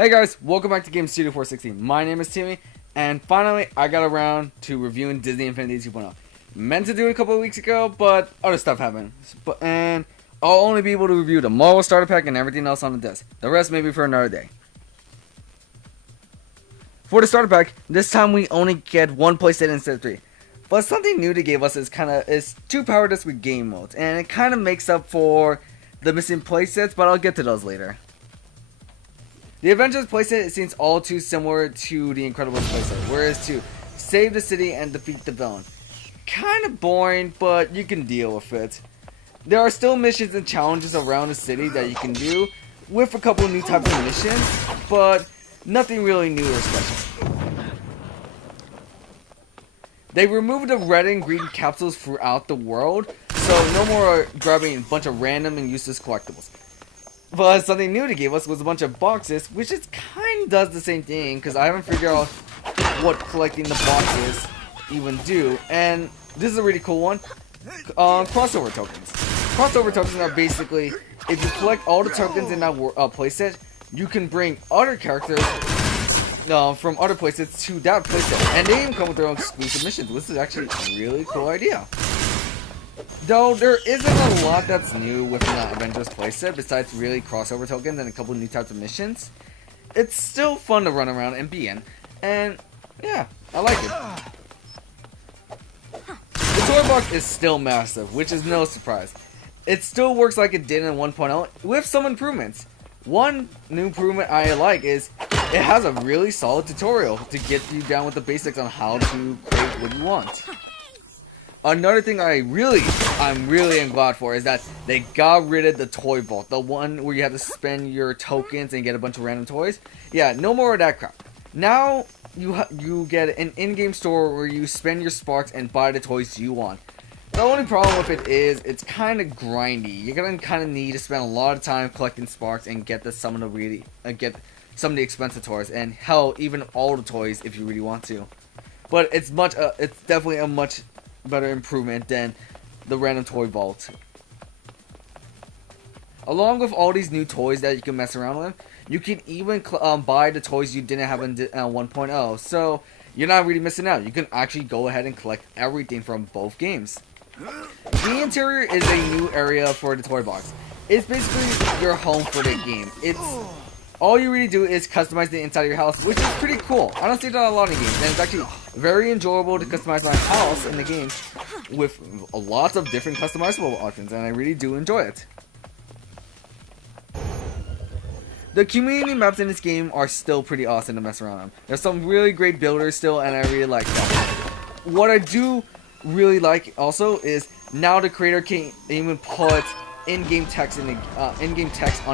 Hey guys, welcome back to Game Studio 416. My name is Timmy, and finally I got around to reviewing Disney Infinity 2.0. Meant to do it a couple of weeks ago, but other stuff happened. And I'll only be able to review the Marvel Starter Pack and everything else on the disc. The rest maybe for another day. For the Starter Pack, this time we only get one playset instead of three. But something new they gave us is two power discs with game modes, and it kind of makes up for the missing playsets, but I'll get to those later. The Avengers playset seems all too similar to the Incredibles playset, whereas to save the city and defeat the villain. Kind of boring, but you can deal with it. There are still missions and challenges around the city that you can do, with a couple new types of missions, but nothing really new or special. They removed the red and green capsules throughout the world, so no more grabbing a bunch of random and useless collectibles. But something new they gave us was a bunch of boxes, which is kind of does the same thing, because I haven't figured out what collecting the boxes even do. And this is a really cool one. Crossover tokens. Crossover tokens are basically, if you collect all the tokens in that playset, you can bring other characters from other playsets to that playset. And they even come with their own exclusive missions. This is actually a really cool idea. Though there isn't a lot that's new within the Avengers playset besides really crossover tokens and a couple new types of missions, it's still fun to run around and be in, and yeah, I like it. The toy box is still massive, which is no surprise. It still works like it did in 1.0 with some improvements. One new improvement I like is it has a really solid tutorial to get you down with the basics on how to create what you want. Another thing I'm really glad for is that they got rid of the toy vault, the one where you have to spend your tokens and get a bunch of random toys. Yeah, no more of that crap. Now you get an in-game store where you spend your sparks and buy the toys you want. The only problem with it is it's kind of grindy. You're gonna kind of need to spend a lot of time collecting sparks and get some of the expensive toys, and hell, even all the toys if you really want to. But it's definitely a much better improvement than the random toy vault. Along with all these new toys that you can mess around with, you can even buy the toys you didn't have in 1.0, so you're not really missing out. You can actually go ahead and collect everything from both games. The interior is a new area for the toy box. It's basically your home for the game. All you really do is customize the inside of your house, which is pretty cool. I don't see that a lot in games, and it's actually very enjoyable to customize my house in the game with lots of different customizable options, and I really do enjoy it. The community maps in this game are still pretty awesome to mess around on. There's some really great builders still, and I really like that. What I do really like also is now the creator can even put in-game text on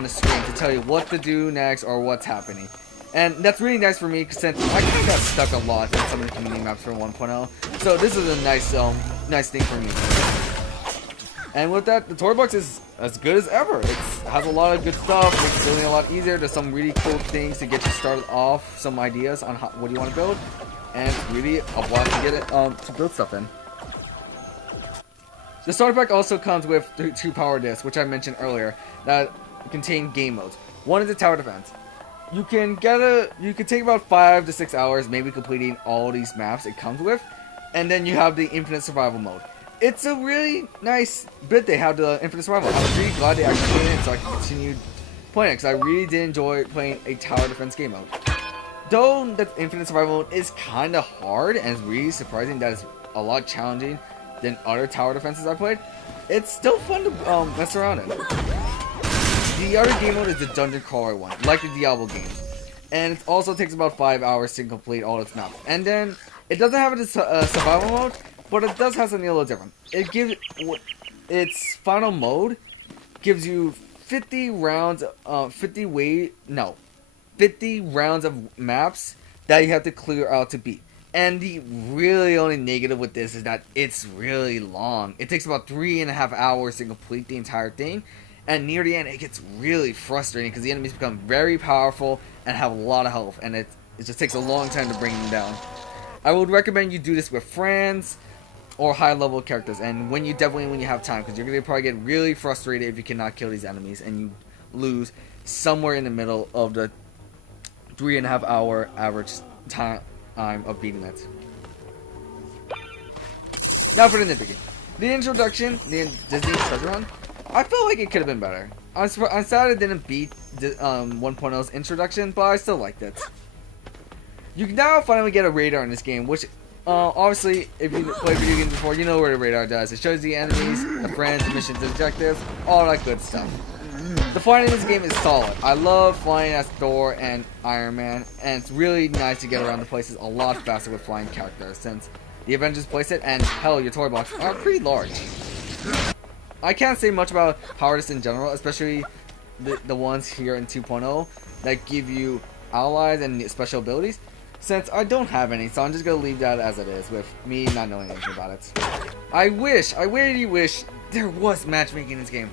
the screen to tell you what to do next or what's happening, and that's really nice for me since I kind of got stuck a lot in some of the community maps for 1.0. So this is a nice thing for me. And with that, the toy box is as good as ever. It has a lot of good stuff, makes building a lot easier. There's some really cool things to get you started off, some ideas on what you want to build, and it's really a blast to get it to build stuff in. The starter pack also comes with two power discs, which I mentioned earlier, that contain game modes. One is the tower defense. You can take about 5 to 6 hours, maybe completing all these maps it comes with, and then you have the infinite survival mode. It's a really nice bit they have the infinite survival. I was really glad they actually made it so I can continue playing it, because I really did enjoy playing a tower defense game mode. Though the infinite survival mode is kind of hard and it's really surprising that it's a lot challenging than other tower defenses I played, it's still fun to mess around in. The other game mode is the dungeon crawler one, like the Diablo games, and it also takes about 5 hours to complete all its maps. And then it doesn't have a survival mode, but it does have something a little different. Its final mode gives you 50 rounds of maps that you have to clear out to beat. And the really only negative with this is that it's really long. It takes about 3.5 hours to complete the entire thing. And near the end, it gets really frustrating because the enemies become very powerful and have a lot of health. And it just takes a long time to bring them down. I would recommend you do this with friends or high-level characters. And when you have time, because you're going to probably get really frustrated if you cannot kill these enemies. And you lose somewhere in the middle of the 3.5 hour average time of beating it. Now for the nitpicking. The introduction, the Disney Treasure Hunt, I felt like it could have been better. I'm sad it didn't beat 1.0's introduction, but I still liked it. You can now finally get a radar in this game, which obviously, if you played video games before, you know what a radar does. It shows the enemies, the friends, the missions, the objectives, all that good stuff. The flying in this game is solid. I love flying as Thor and Iron Man, and it's really nice to get around the places a lot faster with flying characters, since the Avengers playset and hell, your toy box are pretty large. I can't say much about power discs in general, especially the ones here in 2.0 that give you allies and special abilities, since I don't have any, so I'm just gonna leave that as it is, with me not knowing anything about it. I really wish there was matchmaking in this game.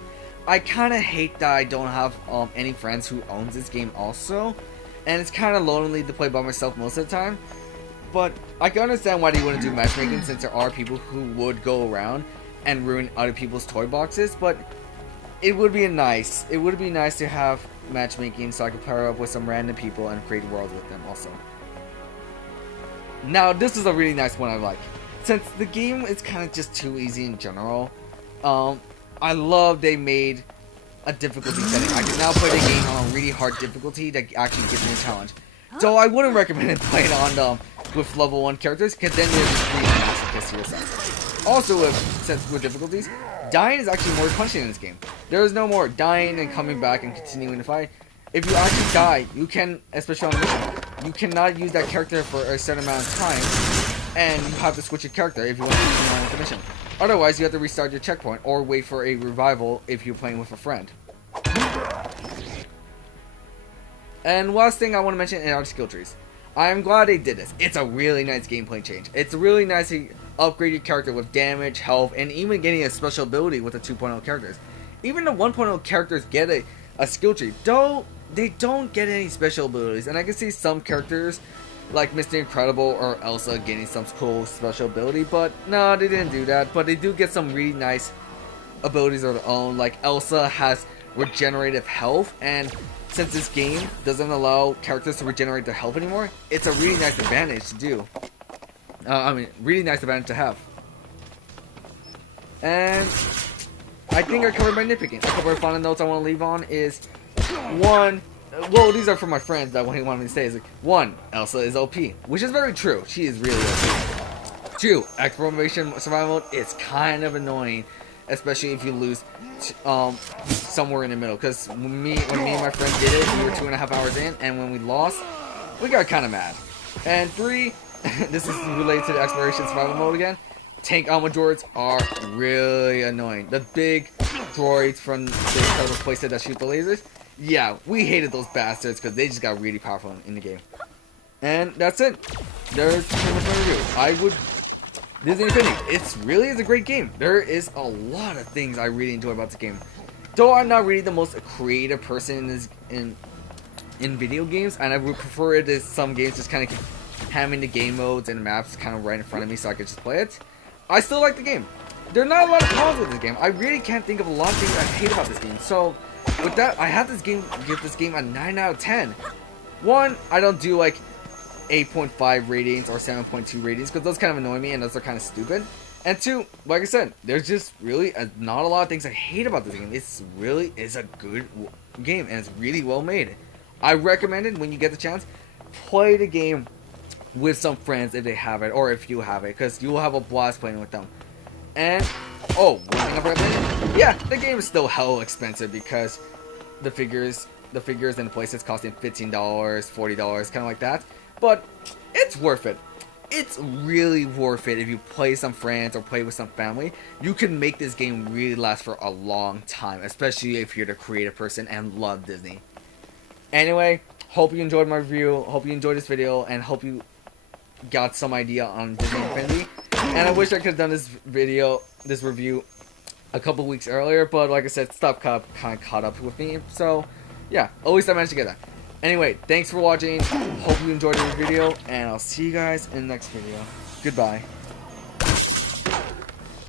I kinda hate that I don't have any friends who owns this game also, and it's kinda lonely to play by myself most of the time, but I can understand why they wouldn't do matchmaking, since there are people who would go around and ruin other people's toy boxes, but it would be nice to have matchmaking so I could pair up with some random people and create worlds with them also. Now, this is a really nice one I like. Since the game is kind of just too easy in general, I love they made a difficulty setting. I can now play the game on a really hard difficulty that actually gives me a challenge. So I wouldn't recommend playing on with level 1 characters, because then you're just really masochist to yourself. Also, with difficulties, dying is actually more punishing in this game. There is no more dying and coming back and continuing to fight. If you actually die, you can, especially on a mission, you cannot use that character for a certain amount of time, and you have to switch your character if you want to continue on with the mission. Otherwise, you have to restart your checkpoint, or wait for a revival if you're playing with a friend. And last thing I want to mention are skill trees. I am glad they did this. It's a really nice gameplay change. It's really nice to upgrade your character with damage, health, and even getting a special ability with the 2.0 characters. Even the 1.0 characters get a skill tree, though they don't get any special abilities, and I can see some characters like Mr. Incredible or Elsa getting some cool special ability, but no, they didn't do that. But they do get some really nice abilities of their own, like Elsa has regenerative health, and since this game doesn't allow characters to regenerate their health anymore, it's a really nice advantage to do. Really nice advantage to have. And I think I covered my nitpicking. A couple of final notes I want to leave on is, one, well, these are for my friends that wanted me to say, is like, 1, Elsa is OP, which is very true. She is really OP. 2, exploration survival mode is kind of annoying, especially if you lose somewhere in the middle. Because when me and my friend did it, we were 2.5 hours in, and when we lost, we got kind of mad. And 3, this is related to the exploration survival mode again. Tank armor droids are really annoying. The big droids from the incredible playset that shoot the lasers. Yeah, we hated those bastards because they just got really powerful in the game. And that's it. There's pretty much my review. Disney Infinity, it really is a great game. There is a lot of things I really enjoy about this game. Though I'm not really the most creative person in video games, and I would prefer it as some games just kind of having the game modes and maps kind of right in front of me so I could just play it. I still like the game. There are not a lot of problems with this game. I really can't think of a lot of things I hate about this game. So with that, I have give this game a 9 out of 10. 1, I don't do like 8.5 ratings or 7.2 ratings because those kind of annoy me and those are kind of stupid. And 2, like I said, there's just really not a lot of things I hate about this game. It's really is a good game and it's really well made. I recommend it when you get the chance. Play the game with some friends if they have it or if you have it, because you will have a blast playing with them. And oh, one thing I forgot to mention, yeah, the game is still hell expensive because the figures and the playsets costing $15, $40, kind of like that. But it's worth it. It's really worth it if you play some friends or play with some family. You can make this game really last for a long time, especially if you're the creative person and love Disney. Anyway, hope you enjoyed my review, hope you enjoyed this video, and hope you got some idea on Disney Infinity. And I wish I could have done this review a couple weeks earlier, but like I said, stuff kind of caught up with me. So yeah, at least I managed to get that. Anyway, thanks for watching, hope you enjoyed the video, and I'll see you guys in the next video. Goodbye.